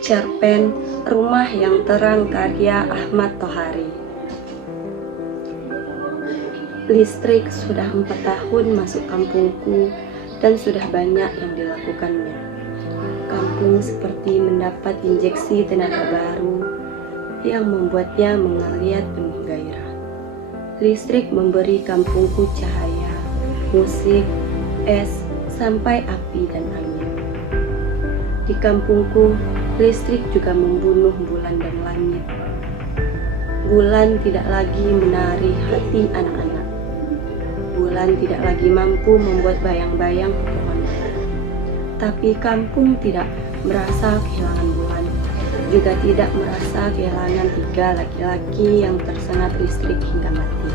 Cerpen Rumah yang Terang karya Ahmad Tohari. Listrik sudah 4 tahun masuk kampungku dan sudah banyak yang dilakukannya. Kampung seperti mendapat injeksi tenaga baru yang membuatnya menggeliat penuh gairah. Listrik memberi kampungku cahaya, musik, es, sampai api dan angin. Di kampungku, listrik juga membunuh bulan dan langit. Bulan tidak lagi menari hati anak-anak. Bulan tidak lagi mampu membuat bayang-bayang pepohonan. Tapi kampung tidak merasa kehilangan bulan, juga tidak merasa kehilangan 3 laki-laki yang tersengat listrik hingga mati.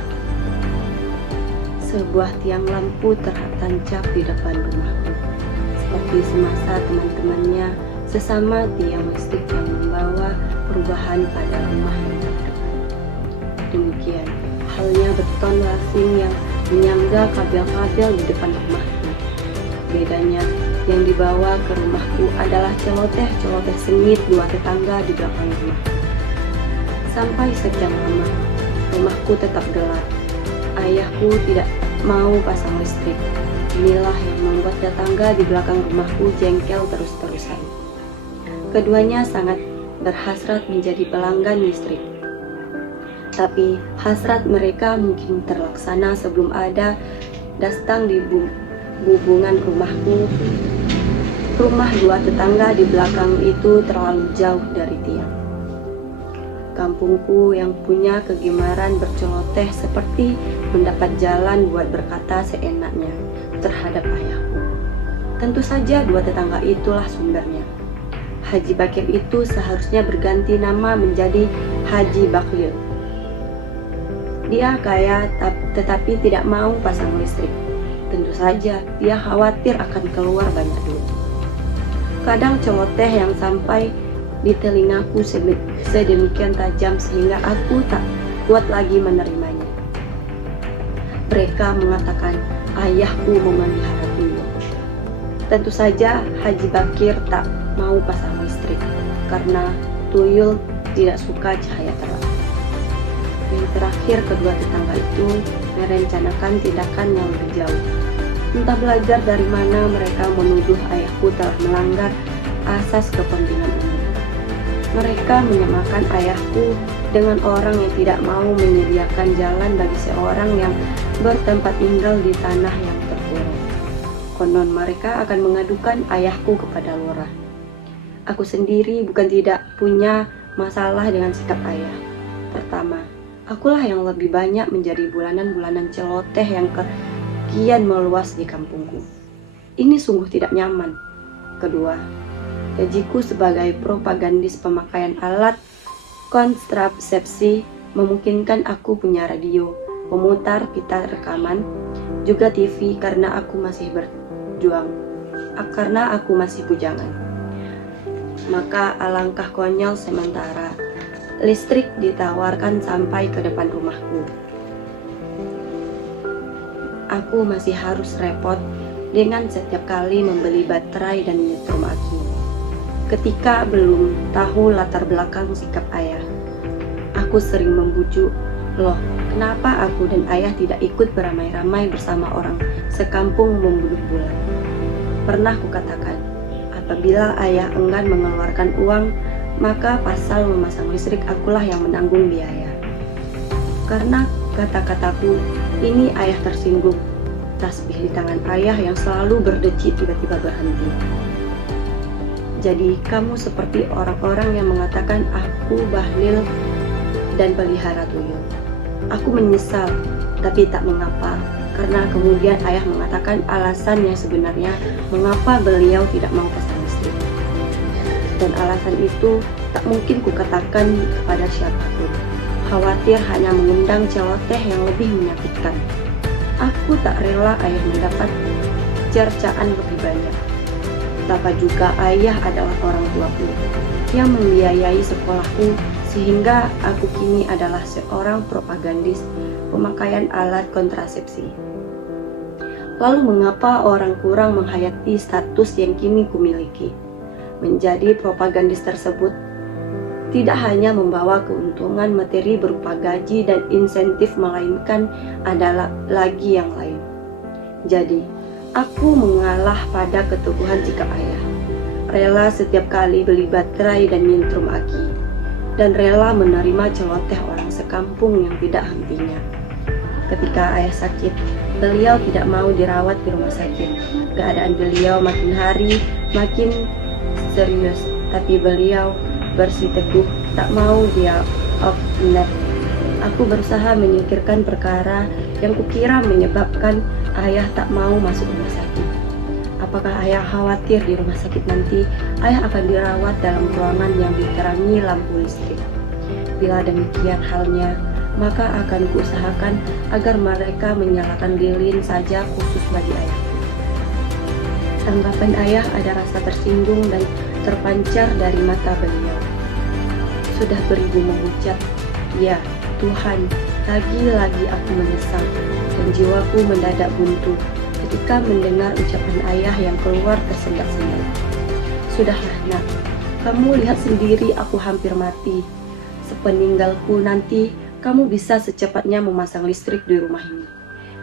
Sebuah tiang lampu tertancap di depan rumahku, seperti semasa teman-temannya sesama tiang listrik yang membawa perubahan pada rumah yang terdekat. Demikian halnya beton lasing yang menyangga kabel-kabel di depan rumahku. Bedanya, yang dibawa ke rumahku adalah celoteh-celoteh sengit 2 tetangga di belakang rumah. Sampai sekian lama, rumahku tetap gelap. Ayahku tidak mau pasang listrik. Inilah yang membuat tetangga di belakang rumahku jengkel terus-terusan. Keduanya sangat berhasrat menjadi pelanggan listrik. Tapi hasrat mereka mungkin terlaksana sebelum ada datang di hubungan rumahku. Rumah 2 tetangga di belakang itu terlalu jauh dari tiang. Kampungku yang punya kegemaran berceloteh seperti mendapat jalan buat berkata seenaknya terhadap ayahku. Tentu saja 2 tetangga itulah sumbernya. Haji Bakir itu seharusnya berganti nama menjadi Haji Baklil. Dia kaya tetapi tidak mau pasang listrik. Tentu saja dia khawatir akan keluar banyak duit. Kadang celoteh yang sampai di telingaku sedemikian tajam sehingga aku tak kuat lagi menerimanya. Mereka mengatakan ayahku memelihara tuyul. Tentu saja Haji Bakir tak mau pasang listrik karena tuyul tidak suka cahaya terang. Yang terakhir, kedua tetangga itu merencanakan tindakan yang lebih jauh. Entah belajar dari mana mereka menuduh ayahku telah melanggar asas kepentingan umum. Mereka menyamakan ayahku dengan orang yang tidak mau menyediakan jalan bagi seorang yang bertempat tinggal di tanah yang terkurung. Konon mereka akan mengadukan ayahku kepada lurah. Aku sendiri bukan tidak punya masalah dengan sikap ayah. Pertama, akulah yang lebih banyak menjadi bulanan-bulanan celoteh yang kian meluas di kampungku. Ini sungguh tidak nyaman. Kedua, gajiku sebagai propagandis pemakaian alat kontrasepsi memungkinkan aku punya radio, pemutar pita rekaman, juga TV karena aku masih bujangan. Maka alangkah konyol sementara listrik ditawarkan sampai ke depan rumahku. Aku masih harus repot dengan setiap kali membeli baterai dan nyetrum aki. Ketika belum tahu latar belakang sikap ayah, aku sering membujuk, "Loh, kenapa aku dan ayah tidak ikut beramai-ramai bersama orang sekampung memburu bulan?" Pernah kukatakan, apabila ayah enggan mengeluarkan uang, maka pasal memasang listrik akulah yang menanggung biaya. Karena kata-kataku ini ayah tersinggung. Tasbih di tangan ayah yang selalu berdecit tiba-tiba berhenti. Jadi kamu seperti orang-orang yang mengatakan aku bahlil dan pelihara tuyul. Aku menyesal, tapi tak mengapa, karena kemudian ayah mengatakan alasan yang sebenarnya mengapa beliau tidak mau pasang listrik. Dan alasan itu tak mungkin kukatakan kepada siapapun. Khawatir hanya mengundang celoteh yang lebih menyakitkan. Aku tak rela ayah mendapat cercaan lebih banyak. Betapa juga ayah adalah orang tuaku yang membiayai sekolahku sehingga aku kini adalah seorang propagandis pemakaian alat kontrasepsi. Lalu mengapa orang kurang menghayati status yang kini kumiliki? menjadi propagandis tersebut tidak hanya membawa keuntungan materi berupa gaji dan insentif, melainkan adalah lagi yang lain. Jadi, aku mengalah pada keteguhan sikap ayah, rela setiap kali beli baterai dan nyentrum aki, dan rela menerima celoteh orang sekampung yang tidak hentinya. Ketika ayah sakit, beliau tidak mau dirawat di rumah sakit. Keadaan beliau makin hari makin serius, tapi beliau bersiteguh tak mau dia off net. Aku berusaha menyingkirkan perkara yang kukira menyebabkan ayah tak mau masuk rumah sakit. Apakah ayah khawatir di rumah sakit nanti ayah akan dirawat dalam ruangan yang diterangi lampu listrik? Bila demikian halnya, maka akan kuusahakan agar mereka menyalakan lilin saja khusus bagi ayah. Tanggapan ayah ada rasa tersinggung dan terpancar dari mata beliau. Sudah beribu mengucap, "Ya Tuhan, lagi-lagi aku menyesal," dan jiwaku mendadak buntu ketika mendengar ucapan ayah yang keluar tersendat-sendat. "Sudahlah nak, kamu lihat sendiri aku hampir mati. Sepeninggalku nanti, kamu bisa secepatnya memasang listrik di rumah ini."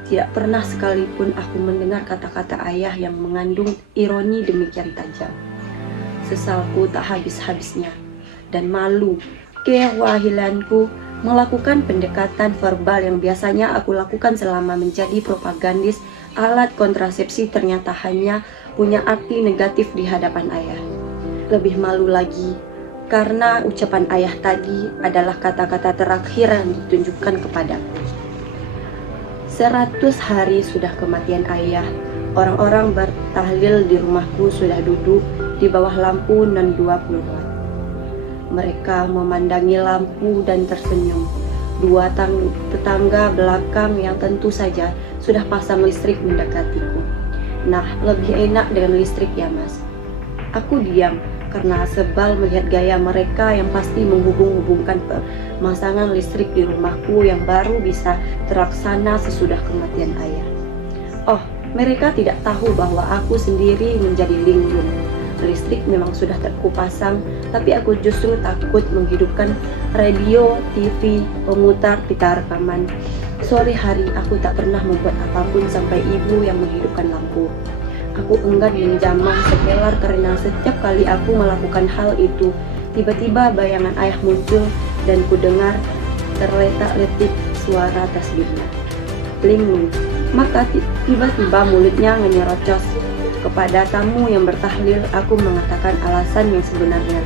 Tidak pernah sekalipun aku mendengar kata-kata ayah yang mengandung ironi demikian tajam. Sesalku tak habis-habisnya, dan malu kewahilanku melakukan pendekatan verbal yang biasanya aku lakukan selama menjadi propagandis alat kontrasepsi ternyata hanya punya arti negatif di hadapan ayah. Lebih malu lagi karena ucapan ayah tadi adalah kata-kata terakhir yang ditunjukkan kepadaku. 100 hari sudah kematian ayah, orang-orang bertahlil di rumahku sudah duduk di bawah lampu non 20 watt. Mereka memandangi lampu dan tersenyum. Dua tetangga belakang yang tentu saja sudah pasang listrik mendekatiku. "Nah, lebih enak dengan listrik ya mas." Aku diam karena sebal melihat gaya mereka yang pasti menghubung-hubungkan pemasangan listrik di rumahku yang baru bisa terlaksana sesudah kematian ayah. Oh, mereka tidak tahu bahwa aku sendiri menjadi linglung. Listrik memang sudah terkupasang, tapi aku justru takut menghidupkan radio, TV, pemutar pita rekaman. Sore hari aku tak pernah membuat apapun sampai ibu yang menghidupkan lampu. Aku enggan menjamah sekelar karena setiap kali aku melakukan hal itu, tiba-tiba bayangan ayah muncul dan ku dengar terletak-letik suara tasbihnya. Linglung. Maka tiba-tiba mulutnya menyerocos. Kepada tamu yang bertahlil, aku mengatakan alasan yang sebenarnya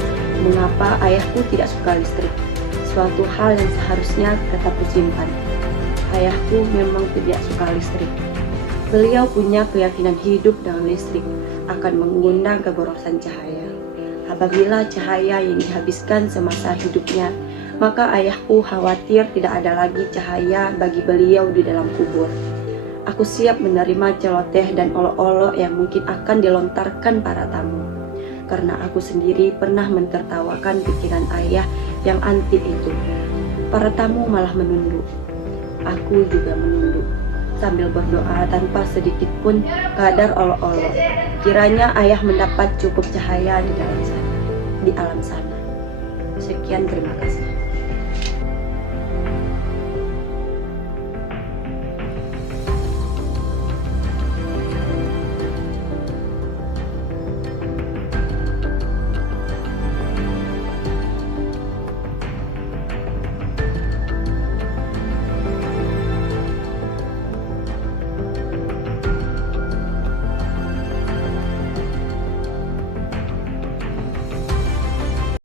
mengapa ayahku tidak suka listrik. Suatu hal yang seharusnya tetap kusimpan. Ayahku memang tidak suka listrik. Beliau punya keyakinan hidup dengan listrik akan mengundang keborosan cahaya. Apabila cahaya yang dihabiskan semasa hidupnya, maka ayahku khawatir tidak ada lagi cahaya bagi beliau di dalam kubur. Aku siap menerima celoteh dan olok-olok yang mungkin akan dilontarkan para tamu, karena aku sendiri pernah mentertawakan pikiran ayah yang anti itu. Para tamu malah menunduk. Aku juga menunduk, sambil berdoa tanpa sedikit pun kadar olok-olok. Kiranya ayah mendapat cukup cahaya di alam sana. Sekian, terima kasih.